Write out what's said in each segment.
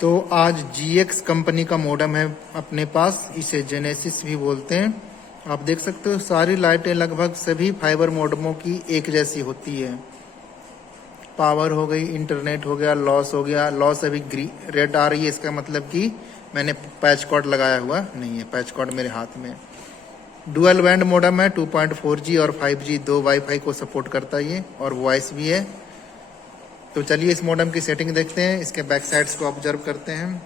तो आज GX company का मॉडेम है अपने पास, इसे जेनेसिस भी बोलते हैं। आप देख सकते हो सारी लाइटें लगभग सभी फाइबर मॉडेमों की एक जैसी होती है। पावर हो गई, इंटरनेट हो गया, लॉस हो गया। लॉस अभी रेड आ रही है, इसका मतलब कि मैंने पैच कॉर्ड लगाया हुआ नहीं है। पैच कॉर्ड मेरे हाथ में। डुअल बैंड मॉडेम है, 2.4G और 5G दो वाईफाई को सपोर्ट करता है ये, और वॉइस भी है। तो चलिए इस मॉडेम की सेटिंग देखते हैं। इसके बैक साइड्स को ऑब्जर्व करते हैं।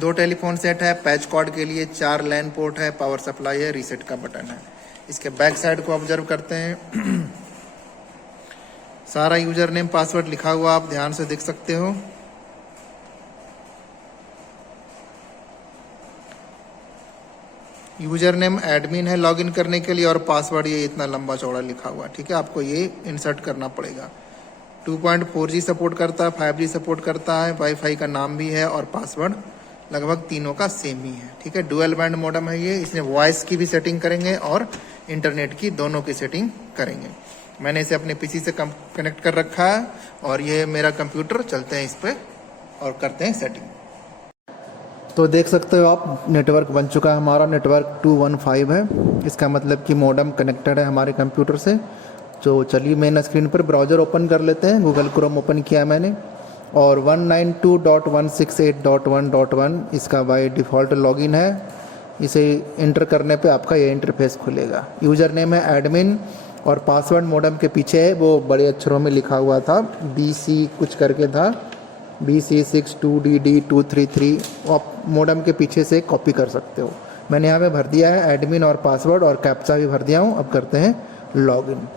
2 टेलीफोन सेट है, पैच कॉर्ड के लिए 4 लैन पोर्ट है, पावर सप्लाई है, रीसेट का बटन है। इसके बैक साइड को ऑब्जर्व करते हैं। सारा यूजर नेम पासवर्ड लिखा हुआ आप ध्यान से देख सकते हो। यूजर नेम एडमिन है लॉगिन करने के लिए, और पासवर्ड ये इतना लंबा चौड़ा लिखा हुआ। ठीक है, आपको ये इंसर्ट करना पड़ेगा। 2.4G सपोर्ट करता है, 5G सपोर्ट करता है, वाईफाई का नाम भी है, और पासवर्ड लगभग तीनों का सेम ही है। ठीक है, डुअल बैंड मॉडेम है ये। इसमें वॉइस की भी सेटिंग करेंगे और इंटरनेट की, दोनों की सेटिंग करेंगे। मैंने इसे अपने पीसी से कनेक्ट कर रखा है, और ये मेरा कंप्यूटर। चलते हैं इस पर और करते हैं सेटिंग। तो देख सकते हो आप, नेटवर्क बन चुका है हमारा। नेटवर्क 215 है, इसका मतलब कि मॉडेम कनेक्टेड है हमारे कंप्यूटर से। तो चलिए मेन स्क्रीन पर ब्राउज़र ओपन कर लेते हैं। गूगल क्रोम ओपन किया मैंने, और 192.168.1.1 इसका बाय डिफ़ॉल्ट लॉगिन है। इसे इंटर करने पे आपका ये इंटरफेस खुलेगा। यूज़र नेम है एडमिन, और पासवर्ड मॉडेम के पीछे है, वो बड़े अक्षरों में लिखा हुआ था, BC कुछ करके था, BC62DD233। आप मॉडेम के पीछे से कॉपी कर सकते हो। मैंने यहाँ पे भर दिया है एडमिन और पासवर्ड, और कैप्चा भी भर दिया हूँ। अब करते हैं लॉगिन।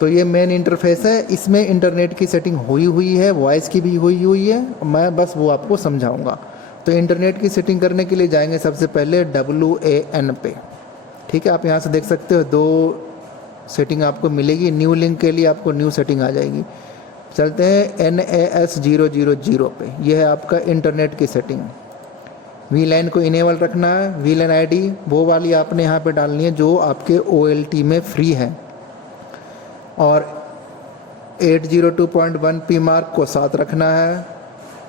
तो ये मेन इंटरफेस है। इसमें इंटरनेट की सेटिंग हुई है, वॉइस की भी हुई है। मैं बस वो आपको समझाऊंगा। तो इंटरनेट की सेटिंग करने के लिए जाएंगे सबसे पहले WAN पे। ठीक है, आप यहाँ से देख सकते हो 2 सेटिंग आपको मिलेगी। न्यू लिंक के लिए आपको न्यू सेटिंग आ जाएगी। चलते हैं NAS000 पे। यह है आपका इंटरनेट की सेटिंग। VLAN को इनेबल रखना है। VLAN ID वो वाली आपने यहाँ पे डालनी है जो आपके OLT में फ्री है, और 802.1p मार्क को साथ रखना है।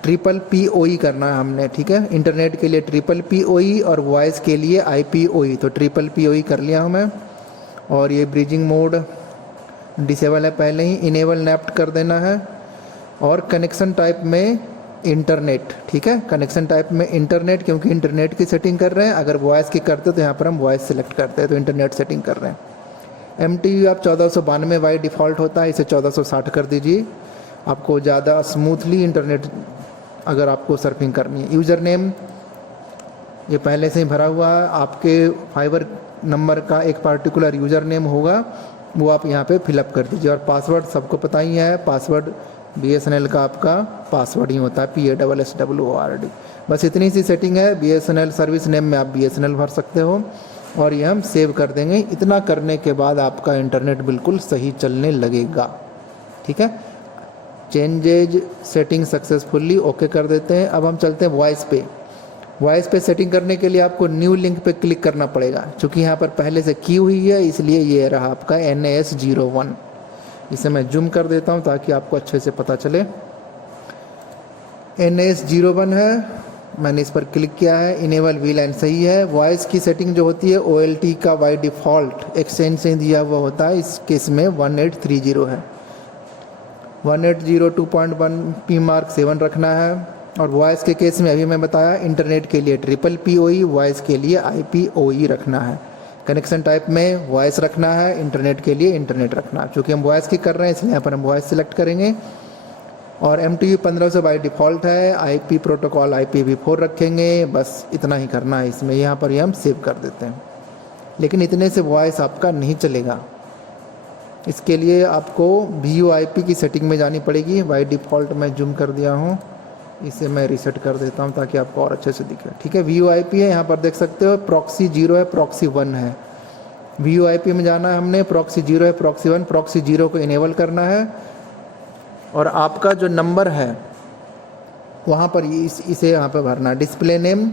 ट्रिपल PoE करना है हमने। ठीक है, इंटरनेट के लिए ट्रिपल PoE और वॉइस के लिए IPoE। तो ट्रिपल PoE कर लिया हूँ मैं। और ये ब्रिजिंग मोड डिसेबल है पहले ही, इनेबल नेप्ट कर देना है। और कनेक्शन टाइप में इंटरनेट। ठीक है, कनेक्शन टाइप में इंटरनेट, क्योंकि इंटरनेट की सेटिंग कर रहे हैं। अगर वॉइस की करते तो यहाँ पर हम वॉइस सेलेक्ट करते हैं, तो इंटरनेट सेटिंग कर रहे हैं। MTU आप 1492 बाई डिफ़ॉल्ट होता है, इसे 1460 कर दीजिए। आपको ज़्यादा स्मूथली इंटरनेट अगर आपको सर्फिंग करनी है। यूज़र नेम ये पहले से ही भरा हुआ है। आपके फाइबर नंबर का एक पार्टिकुलर यूज़र नेम होगा, वो आप यहाँ पे फिलअप कर दीजिए। और पासवर्ड सबको पता ही है, पासवर्ड BSNL का आपका पासवर्ड ही होता है, PASSWORD। बस इतनी सी सेटिंग है। BSNL सर्विस नेम में आप BSNL भर सकते हो, और ये हम सेव कर देंगे। इतना करने के बाद आपका इंटरनेट बिल्कुल सही चलने लगेगा। ठीक है, चेंजेज सेटिंग सक्सेसफुली ओके कर देते हैं। अब हम चलते हैं वॉइस पे। वॉइस पे सेटिंग करने के लिए आपको न्यू लिंक पे क्लिक करना पड़ेगा। चूँकि यहाँ पर पहले से की हुई है, इसलिए ये रहा आपका NAS01। इसे मैं जूम कर देता हूँ ताकि आपको अच्छे से पता चले। NAS01 है, मैंने इस पर क्लिक किया है। इनेबल VLAN सही है। वॉइस की सेटिंग जो होती है OLT का बाय डिफ़ॉल्ट एक्सचेंज से दिया हुआ होता है। इस केस में 1830 है। 180.2.1p मार्क 7 रखना है। और वॉइस के केस में अभी मैं बताया, इंटरनेट के लिए ट्रिपल PoE, वॉइस के लिए IPoE रखना है। कनेक्शन टाइप में वॉइस रखना है, इंटरनेट के लिए इंटरनेट रखना है। चूँकि हम वॉइस की कर रहे हैं, इसलिए यहाँ पर हम वॉइस सिलेक्ट करेंगे। और MTU 1500 बाई डिफ़ॉल्ट है। IP प्रोटोकॉल IPv4 रखेंगे। बस इतना ही करना है इसमें। यहाँ पर हम सेव कर देते हैं। लेकिन इतने से वॉइस आपका नहीं चलेगा। इसके लिए आपको VoIP की सेटिंग में जानी पड़ेगी। बाई डिफ़ॉल्ट मैं जूम कर दिया हूँ, इसे मैं रीसेट कर देता हूँ ताकि आपको और अच्छे से दिखे। ठीक है, VoIP है, यहाँ पर देख सकते हो। प्रॉक्सी 0 है, प्रॉक्सी 1 है। VoIP में जाना है हमने। प्रॉक्सी 0 है, प्रॉक्सी 1। प्रॉक्सी 0 को इनेबल करना है, और आपका जो नंबर है वहाँ पर इसे यहाँ पर भरना है। डिस्प्ले नेम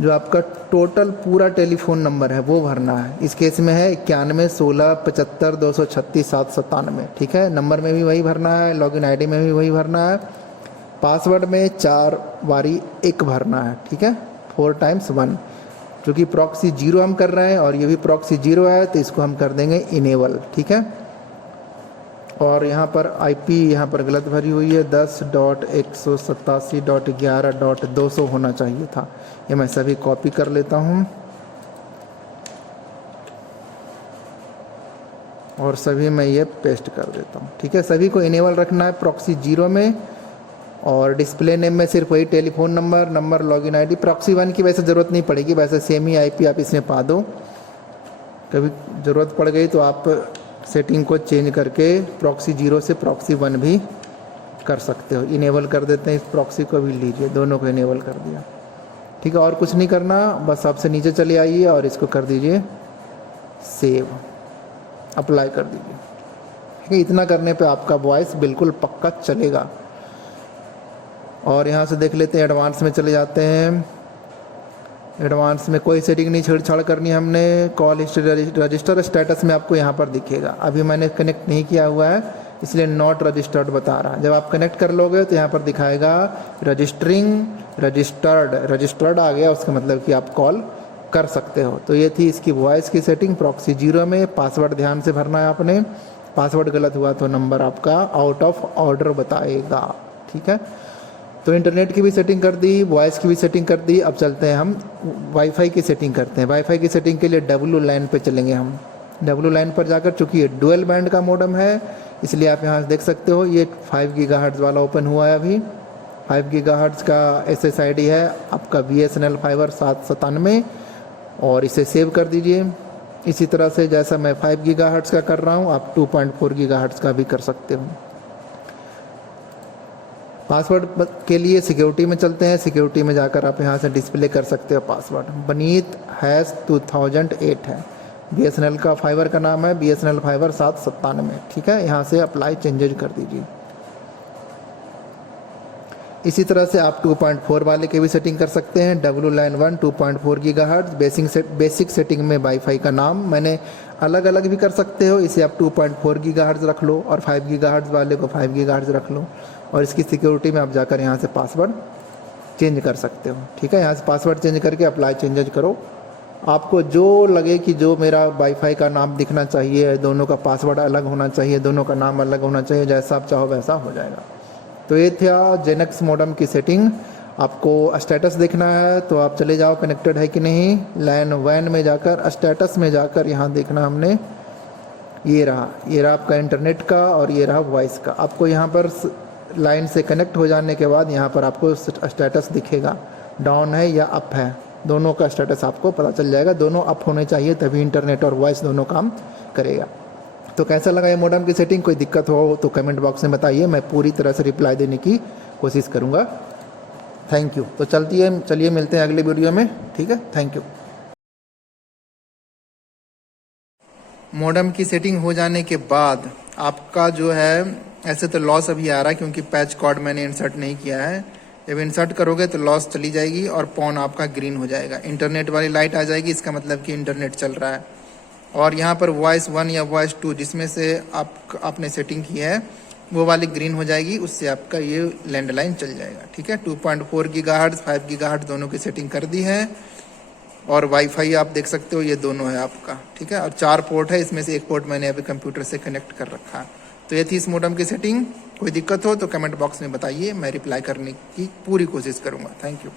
जो आपका टोटल पूरा टेलीफोन नंबर है वो भरना है। इस केस में है 91 16 75 236 797। ठीक है, नंबर में भी वही भरना है, लॉगिन ID में भी वही भरना है। पासवर्ड में 4 बारी 1 भरना है, ठीक है, 4 टाइम्स 1। क्योंकि प्रॉक्सी 0 हम कर रहे हैं और ये भी प्रॉक्सी 0 है, तो इसको हम कर देंगे इनेबल, ठीक है। और यहाँ पर आईपी यहाँ पर गलत भरी हुई है, 10.187.11.200 होना चाहिए था। ये मैं सभी कॉपी कर लेता हूँ और सभी मैं ये पेस्ट कर देता हूँ, ठीक है। सभी को इनेबल रखना है प्रॉक्सी 0 में, और डिस्प्ले नेम में सिर्फ वही telephone number login ID. Proxy 1 की वैसे ज़रूरत नहीं पड़ेगी, वैसे सेम ही आईपी आप इसमें पा दो। कभी ज़रूरत पड़ गई तो आप सेटिंग को चेंज करके प्रॉक्सी 0 से प्रॉक्सी 1 भी कर सकते हो। इनेबल कर देते हैं इस प्रॉक्सी को भी, लीजिए दोनों को इनेबल कर दिया, ठीक है। और कुछ नहीं करना, बस आपसे नीचे चले आइए और इसको कर दीजिए सेव, अप्लाई कर दीजिए, ठीक है। इतना करने पे आपका वॉइस बिल्कुल पक्का चलेगा। और यहाँ से देख लेते हैं, एडवांस में चले जाते हैं। एडवांस में कोई सेटिंग नहीं छेड़छाड़ करनी हमने। कॉल हिस्ट्री रजिस्टर स्टेटस में आपको यहाँ पर दिखेगा। अभी मैंने कनेक्ट नहीं किया हुआ है इसलिए नॉट रजिस्टर्ड बता रहा है। जब आप कनेक्ट कर लोगे तो यहाँ पर दिखाएगा रजिस्टर्ड आ गया, उसका मतलब कि आप कॉल कर सकते हो। तो ये थी इसकी वॉइस की सेटिंग प्रॉक्सी 0 में। पासवर्ड ध्यान से भरना है आपने, पासवर्ड गलत हुआ तो नंबर आपका आउट ऑफ ऑर्डर बताएगा, ठीक है। तो इंटरनेट की भी सेटिंग कर दी, वॉइस की भी सेटिंग कर दी। अब चलते हैं हम वाईफाई की सेटिंग करते हैं। वाईफाई की सेटिंग के लिए WLAN पे चलेंगे हम। WLAN पर जाकर, चूँकि ये डुअल बैंड का मॉडेम है इसलिए आप यहाँ से देख सकते हो ये 5 गीगाहर्ट्ज़ वाला ओपन हुआ है अभी। 5 गीगाहर्ट्ज़ का SSID है आपका BSNL फाइबर 797, और इसे सेव कर दीजिए। इसी तरह से जैसा मैं 5 गीगाहर्ट्ज़ का कर रहा हूँ आप 2.4 गीगाहर्ट्ज़ का भी कर सकते हो। पासवर्ड के लिए सिक्योरिटी में चलते हैं। सिक्योरिटी में जाकर आप यहाँ से डिस्प्ले कर सकते हो पासवर्ड। बनीत #2008 है, BSNL का फाइबर का नाम है, BSNL फाइबर 797, ठीक है। यहाँ से अप्लाई चेंजेज कर दीजिए। इसी तरह से आप 2.4 वाले के भी सेटिंग कर सकते हैं। WLAN 1 2.4 gigahertz. बेसिक सेटिंग में वाईफाई का नाम मैंने अलग अलग भी कर सकते हो, इसे आप 2.4 गीगाहर्ट्ज़ रख लो और 5 गीगाहर्ट्ज़ वाले को 5 गीगाहर्ट्ज़ रख लो। और इसकी सिक्योरिटी में आप जाकर यहाँ से पासवर्ड चेंज कर सकते हो, ठीक है। यहाँ से पासवर्ड चेंज करके अप्लाई चेंजेज करो। आपको जो लगे कि जो मेरा वाईफाई का नाम दिखना चाहिए, दोनों का पासवर्ड अलग होना चाहिए, दोनों का नाम अलग होना चाहिए, जैसा आप चाहो वैसा हो जाएगा। तो ये था जेनेक्स मॉडेम की सेटिंग। आपको स्टेटस देखना है तो आप चले जाओ कनेक्टेड है कि नहीं। LAN WAN में जाकर स्टेटस में जाकर यहाँ देखना हमने, ये रहा आपका इंटरनेट का और ये रहा वॉइस का। आपको यहाँ पर लाइन से कनेक्ट हो जाने के बाद यहाँ पर आपको स्टेटस दिखेगा, डाउन है या अप है, दोनों का स्टेटस आपको पता चल जाएगा। दोनों अप होने चाहिए तभी इंटरनेट और वॉइस दोनों काम करेगा। तो कैसा लगा ये मॉडेम की सेटिंग? कोई दिक्कत हो तो कमेंट बॉक्स में बताइए, मैं पूरी तरह से रिप्लाई देने की कोशिश करूँगा। Thank you. तो चलिए मिलते हैं अगले वीडियो में, ठीक है। Thank you. मॉडेम की सेटिंग हो जाने के बाद आपका जो है, ऐसे तो लॉस अभी आ रहा है क्योंकि पैच कॉर्ड मैंने इंसर्ट नहीं किया है। जब इंसर्ट करोगे तो लॉस चली जाएगी और पॉन आपका ग्रीन हो जाएगा, इंटरनेट वाली लाइट आ जाएगी, इसका मतलब कि इंटरनेट चल रहा है। और यहाँ पर वॉइस 1 या वॉइस 2 जिसमें से आपने सेटिंग की है वो वाली ग्रीन हो जाएगी, उससे आपका ये लैंडलाइन चल जाएगा, ठीक है। 2.4 गीगाहर्ट्ज़ 5 गीगाहर्ट्ज़ दोनों की सेटिंग कर दी है। और वाईफाई आप देख सकते हो ये दोनों है आपका, ठीक है। और 4 पोर्ट है, इसमें से 1 पोर्ट मैंने अभी कंप्यूटर से कनेक्ट कर रखा है। तो ये थी इस मॉडेम की सेटिंग। कोई दिक्कत हो तो कमेंट बॉक्स में बताइए, मैं रिप्लाई करने की पूरी कोशिश करूँगा। Thank you.